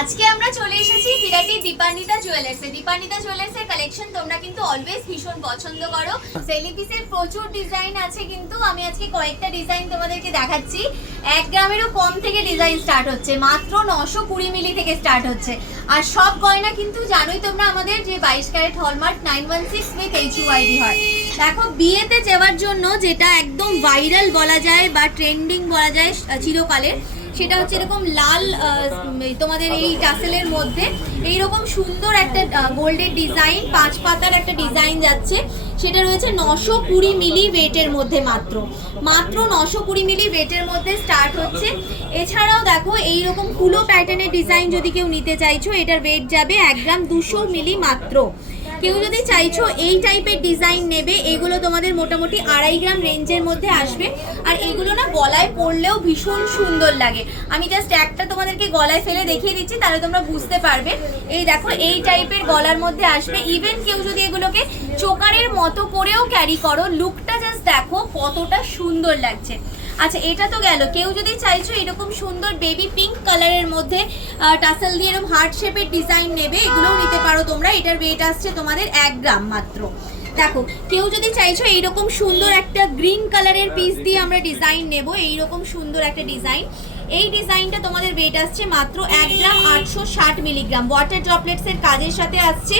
আজকে আমরা চলে এসেছি বিরাটি দীপান্বিতা জুয়েলার্সে। দীপান্বিতা জুয়েলার্সের কালেকশন তোমরা কিন্তু অলওয়েজ ভীষণ পছন্দ করো। সেলিপিসের প্রচুর ডিজাইন আছে, কিন্তু আমি আজকে কয়েকটা ডিজাইন তোমাদেরকে দেখাচ্ছি। 1 গ্রামেরও কম থেকে ডিজাইন স্টার্ট হচ্ছে, মাত্র 920 মিলি থেকে স্টার্ট হচ্ছে। আর সব গয়না কিন্তু জানোই তোমরা আমাদের যে 22 ক্যারেট হলমার্ক 916 উইথ HUID হয়। দেখো বিয়েতে যাওয়ার জন্য যেটা একদম ভাইরাল বলা যায় বা ট্রেন্ডিং বলা যায় চিরকালের, সেটা হচ্ছে এরকম লাল তোমাদের এই টাসেলের মধ্যে এইরকম সুন্দর একটা গোল্ডের ডিজাইন, 5 পাতার একটা ডিজাইন যাচ্ছে। সেটা রয়েছে 920 মিলি ওয়েটের মধ্যে, মাত্র 920 মিলি ওয়েটের মধ্যে স্টার্ট হচ্ছে। এছাড়াও দেখো এইরকম কুলো প্যাটার্নের ডিজাইন যদি কেউ নিতে চাইছো, এটার ওয়েট যাবে 1 গ্রাম 200 মিলি মাত্র। কেউ যদি চাইছো এই টাইপের ডিজাইন নেবে, এগুলো তোমাদের মোটামুটি 2.5 গ্রাম রেঞ্জের মধ্যে আসবে। আর এগুলো না গলায় পরলেও ভীষণ সুন্দর লাগে। আমি জাস্ট একটা তোমাদেরকে গলায় ফেলে দেখিয়ে দিচ্ছি, তাহলে তোমরা বুঝতে পারবে। এই দেখো এই টাইপের গলার মধ্যে আসবে। ইভেন কেউ যদি এগুলোকে চোকারের মতো করেও ক্যারি করো, লুকটা জাস্ট দেখো কতটা সুন্দর লাগছে। আচ্ছা, এটা তো গেল। কেউ যদি চাইছো এরকম সুন্দর বেবি পিঙ্ক কালারের মধ্যে টাসেল দিয়ে এরকম হার্ট শেপের ডিজাইন নেবে, এগুলোও নিতে পারো তোমরা। এটার ওয়েট আসছে তোমাদের 1 গ্রাম মাত্র। দেখো কেউ যদি চাইছো এইরকম সুন্দর একটা গ্রিন কালারের পিস দিয়ে আমরা ডিজাইন নেব, এইরকম সুন্দর একটা ডিজাইন, এই ডিজাইনটা তোমাদের ওয়েট আসছে মাত্র 1 গ্রাম 860 মিলিগ্রাম। ওয়াটার ড্রপলেটসের কাজের সাথে আসছে।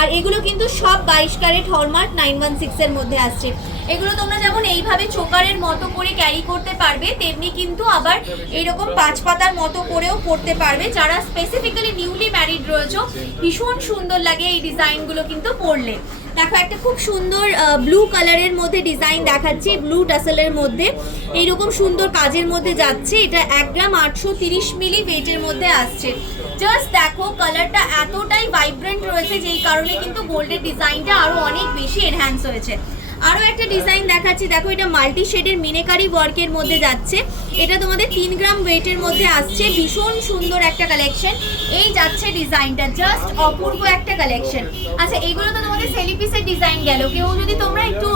আর এগুলো কিন্তু সব 22 ক্যারেট হলমার্ক 916 এর মধ্যে আসছে। এগুলো তোমরা যেমন এইভাবে চোকারের মতো করে ক্যারি করতে পারবে, তেমনি কিন্তু আবার এইরকম 5 পাতার মতো করেও পরতে পারবে। যারা স্পেসিফিক্যালি নিউলি ম্যারিড রয়েছে, ভীষণ সুন্দর লাগে এই ডিজাইনগুলো কিন্তু পরলে। দেখো একটা খুব সুন্দর ব্লু কালারের মধ্যে ডিজাইন দেখাচ্ছি, ব্লু টাসেলের মধ্যে এইরকম সুন্দর কাজের মধ্যে যাচ্ছে। এটা 1 গ্রাম 830 মিলি ওয়েটের মধ্যে আসছে। জাস্ট দেখো কালারটা এতটাই ভাইব্রেন্ট রয়েছে, যেই কারণে কিন্তু গোল্ডের ডিজাইনটা আরো অনেক বেশি এনহ্যান্স হয়েছে। আরও একটা ডিজাইন দেখাচ্ছি, দেখো এটা মাল্টি শেডের মিনেকারি ওয়ার্কের মধ্যে যাচ্ছে। এটা তোমাদের 3 গ্রাম ওয়েটের মধ্যে আসছে। ভীষণ সুন্দর একটা কালেকশন, এই যাচ্ছে ডিজাইনটা, জাস্ট অপূর্ব একটা কালেকশন। আচ্ছা, এগুলো তো তোমাদের সেলিপিসের ডিজাইন গেল। কেউ যদি তোমরা একটু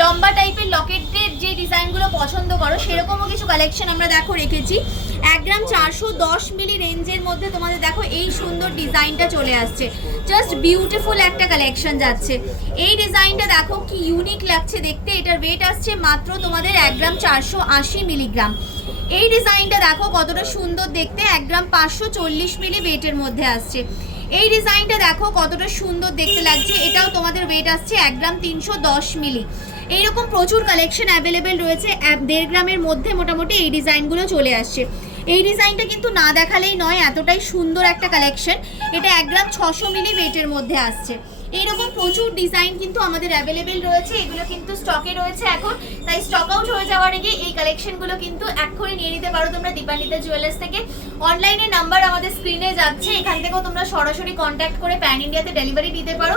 লম্বা টাইপের লকেটের যে ডিজাইনগুলো পছন্দ করো, সেরকমও কিছু কালেকশন আমরা দেখো রেখেছি। 1 গ্রাম 410 মিলি রেঞ্জের মধ্যে তোমাদের দেখো এই সুন্দর ডিজাইনটা চলে আসছে। জাস্ট বিউটিফুল একটা কালেকশন যাচ্ছে। এই ডিজাইনটা দেখো কি ইউনিক লাগছে দেখতে। এটার ওয়েট আসছে মাত্র তোমাদের 1 গ্রাম 480 মিলিগ্রাম। এই ডিজাইনটা দেখো কতটা সুন্দর দেখতে, 1 গ্রাম 540 মিলি ওয়েটের মধ্যে আসছে। এই ডিজাইনটা দেখো কতটা সুন্দর দেখতে লাগছে, এটাও তোমাদের ওয়েট আসছে 1 গ্রাম 310 মিলি। এইরকম প্রচুর কালেকশন অ্যাভেলেবেল রয়েছে। 1.5 গ্রামের মধ্যে মোটামুটি এই ডিজাইনগুলো চলে আসছে। এই ডিজাইনটা কিন্তু না দেখালেই নয়, এতটাই সুন্দর একটা কালেকশন। এটা 1 গ্রাম 600 মিলি ওয়েটের মধ্যে আসছে। এইরকম প্রচুর ডিজাইন কিন্তু আমাদের অ্যাভেলেবেল রয়েছে। এগুলো কিন্তু স্টকে রয়েছে এখন, তাই স্টক আউট হয়ে যাওয়ার আগে এই কালেকশনগুলো কিন্তু এক্ষুনি নিয়ে নিতে পারো তোমরা দীপান্বিতা জুয়েলার্স থেকে। অনলাইনে নাম্বার আমাদের স্ক্রিনে যাচ্ছে, এখান থেকেও তোমরা সরাসরি কন্ট্যাক্ট করে প্যান ইন্ডিয়াতে ডেলিভারি দিতে পারো।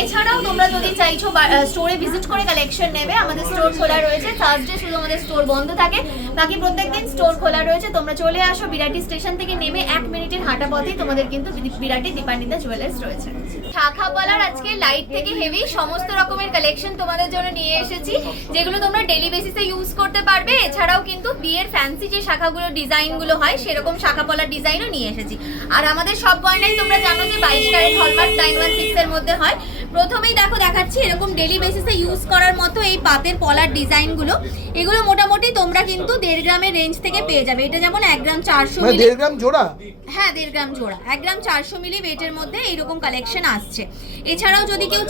এছাড়াও তোমরা যদি চাইছো স্টোরে ভিজিট করে কালেকশন নেবে, আমাদের স্টোর খোলা রয়েছে। থার্সডে শুধু আমাদের স্টোর বন্ধ থাকে, বাকি প্রত্যেকদিন স্টোর খোলা রয়েছে। তোমরা চলে আসো, বিরাটি স্টেশন থেকে নেমে 1 মিনিটের হাঁটা পথেই তোমাদের কিন্তু বিরাটি দীপান্বিতা জুয়েলার্স রয়েছে। শাখা পলার আজকে লাইট থেকে হেভি সমস্ত রকমের কালেকশন তোমাদের জন্য নিয়ে এসেছি, যেগুলো তোমরা ডেলি বেসিসে ইউজ করতে পারবে। এছাড়াও কিন্তু বিয়ের ফ্যান্সি যে শাখাগুলো ডিজাইনগুলো হয়, সেরকম শাখা পলার ডিজাইনও নিয়ে এসেছি। আর আমাদের সব গয়নাই তোমরা জানো যে 22 ক্যারেট হলমার্ক 916 এর মধ্যে হয়। প্রথমেই দেখো দেখাচ্ছি এরকম ডেলি বেসিসে ইউজ করার মতো এই পাতের পলার ডিজাইনগুলো। এগুলো মোটামুটি তোমরা কিন্তু 1.5 গ্রামের রেঞ্জ থেকে পেয়ে যাবে। এটা যেমন 1 গ্রাম 400 মিলি, 1.5 গ্রাম জোড়া, হ্যাঁ 1.5 গ্রাম জোড়া, 1 গ্রাম 400 মিলি ওয়েটের মধ্যে এইরকম কালেকশন আসছে। এছাড়াও যদি কেউ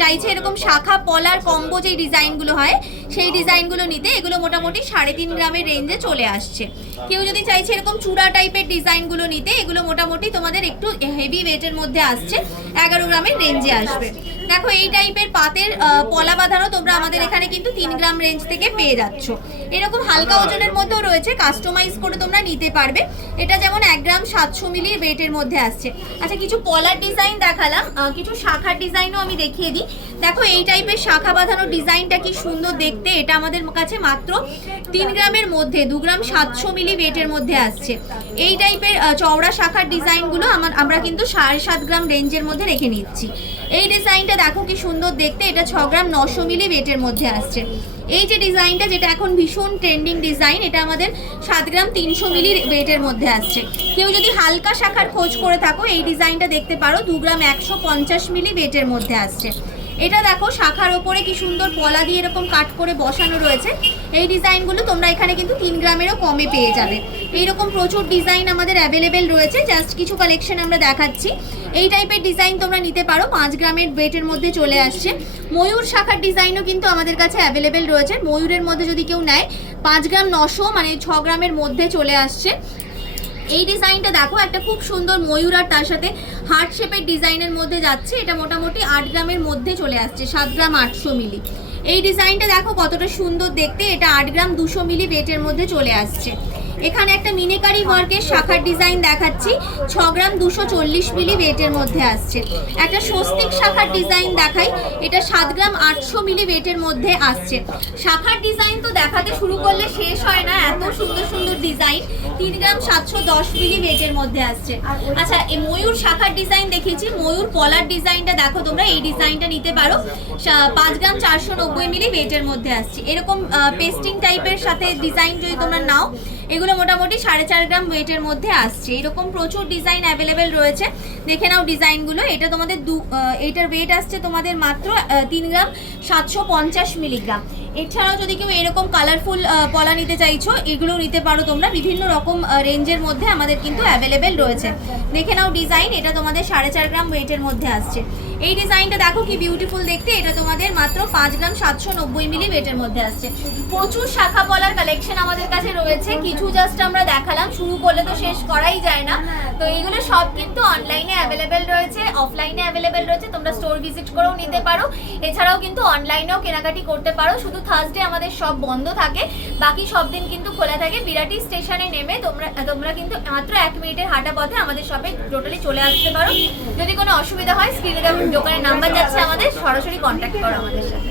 চাইছে এরকম শাখা পলার কম্বো যে ডিজাইনগুলো হয়, সেই ডিজাইনগুলো নিতে, এগুলো মোটামুটি 3.5 গ্রামের রেঞ্জে চলে আসছে। কেউ যদি চাইছে এরকম চূড়া টাইপের ডিজাইনগুলো নিতে, এগুলো মোটামুটি তোমাদের একটু হেভি ওয়েটের মধ্যে আসছে, 11 গ্রামের রেঞ্জে আসবে। দেখো এই টাইপের পাতের পলা বাঁধানো তোমরা আমাদের এখানে কিন্তু 3 গ্রাম রেঞ্জ থেকে পেয়ে যাচ্ছ। এরকম হালকা ওজনের মধ্যেও রয়েছে, কাস্টমাইজ করে তোমরা নিতে পারবে। এটা যেমন 1 গ্রাম 700 মিলি ওয়েটের মধ্যে আসছে। আচ্ছা, কিছু পলার ডিজাইন দেখালাম, কিছু শাখার ডিজাইনও আমি দেখিয়ে দিই। দেখো এই টাইপের শাখা বাঁধানো ডিজাইনটা কি সুন্দর দেখতে। এটা আমাদের কাছে মাত্র 3 গ্রামের মধ্যে 2 গ্রাম 700 মিলি ওয়েটের মধ্যে আসছে। এই টাইপের চওড়া শাখার ডিজাইনগুলো আমরা কিন্তু 7.5 গ্রাম রেঞ্জের মধ্যে রেখে নিচ্ছি। এই ডিজাইনটা দেখো কি সুন্দর দেখতে, এটা 6 গ্রাম 900 মিলি ওয়েটের মধ্যে আসছে। এই যে ডিজাইনটা, যেটা এখন ভীষণ ট্রেন্ডিং ডিজাইন, এটা আমাদের 7 গ্রাম 300 মিলি ওয়েটের মধ্যে আসছে। কেউ যদি হালকা শাখার খোঁজ করে থাকো এই ডিজাইনটা দেখতে পারো, 2 গ্রাম 150 মিলি ওয়েটের মধ্যে আসছে। এটা দেখো শাখার ওপরে কি সুন্দর পলা দিয়ে এরকম কাট করে বসানো রয়েছে। এই ডিজাইনগুলো তোমরা এখানে কিন্তু 3 গ্রামেরও কমে পেয়ে যাবে। এইরকম প্রচুর ডিজাইন আমাদের অ্যাভেলেবেল রয়েছে, জাস্ট কিছু কালেকশন আমরা দেখাচ্ছি। এই টাইপের ডিজাইন তোমরা নিতে পারো, 5 গ্রামের ওয়েটের মধ্যে চলে আসছে। ময়ূর শাখার ডিজাইনও কিন্তু আমাদের কাছে অ্যাভেলেবেল রয়েছে। ময়ূরের মধ্যে যদি কেউ নেয় 5 গ্রাম 900 মানে 6 গ্রামের মধ্যে চলে আসছে। এই ডিজাইনটা দেখো, একটা খুব সুন্দর ময়ূর আর তার সাথে হার্ট শেপের ডিজাইনের মধ্যে যাচ্ছে। এটা মোটামুটি 8 গ্রামের মধ্যে চলে আসছে, 7 গ্রাম 800 মিলি। এই ডিজাইনটা দেখো কতটা সুন্দর দেখতে, এটা 8 গ্রাম 200 মিলি ওয়েটের মধ্যে চলে আসছে। এখানে একটা মিনিকারি ওয়ার্কের শাখার ডিজাইন দেখাচ্ছি, 6 গ্রাম 240 মিলি ওয়েটের মধ্যে আসছে। একটা স্বস্তিক শাখার ডিজাইন দেখাই, এটা 7 গ্রাম 800 মিলি ওয়েটের মধ্যে আসছে। শাখার ডিজাইন তো দেখাতে শুরু করলে শেষ হয় না, এত সুন্দর সুন্দর ডিজাইন। 3 গ্রাম 710 মিলি ওয়েটের মধ্যে আসছে। আচ্ছা, এই ময়ূর শাখার ডিজাইন দেখিয়েছি, ময়ূর পলার ডিজাইনটা দেখো তোমরা, এই ডিজাইনটা নিতে পারো, 5 গ্রাম 490 মিলি ওয়েটের মধ্যে আসছে। এরকম পেস্টিং টাইপের সাথে ডিজাইন যদি তোমরা নাও, এগুলো মোটামুটি 4.5 গ্রাম ওয়েটের মধ্যে আসছে। এরকম প্রচুর ডিজাইন অ্যাভেলেবেল রয়েছে, দেখে নাও ডিজাইনগুলো। এটা তোমাদের এইটার ওয়েট আসছে তোমাদের মাত্র 3 গ্রাম 750 মিলিগ্রাম। এছাড়াও যদি কেউ এরকম কালারফুল পলা নিতে চাইছো, এগুলো নিতে পারো তোমরা, বিভিন্ন রকম রেঞ্জের মধ্যে আমাদের কিন্তু অ্যাভেলেবেল রয়েছে। দেখে নাও ডিজাইন, এটা তোমাদের 4.5 গ্রাম ওয়েটের মধ্যে আসছে। এই ডিজাইনটা দেখো কি বিউটিফুল দেখতে, এটা তোমাদের মাত্র 5 গ্রাম 790 মিলি ওয়েটের মধ্যে আসছে। প্রচুর শাখা পলার কালেকশন আমাদের কাছে রয়েছে, কিছু জাস্ট আমরা দেখালাম, শুরু করলে তো শেষ করাই যায় না। তো এইগুলো সব কিন্তু অনলাইনে অ্যাভেলেবেল রয়েছে, অফলাইনে অ্যাভেলেবেল রয়েছে, তোমরা স্টোর ভিজিট করেও নিতে পারো। এছাড়াও কিন্তু অনলাইনেও কেনাকাটি করতে পারো। শুধু থার্সডে আমাদের সব বন্ধ থাকে, বাকি সব দিন কিন্তু খোলা থাকে। বিরাটি স্টেশনে নেমে তোমরা কিন্তু মাত্র 1 মিনিটের হাঁটা পথে আমাদের শপে টোটালি চলে আসতে পারো। যদি কোনো অসুবিধা হয়, স্ক্রিনে দোকানের নাম্বার যাচ্ছে আমাদের, সরাসরি কন্ট্যাক্ট করো আমাদের সাথে।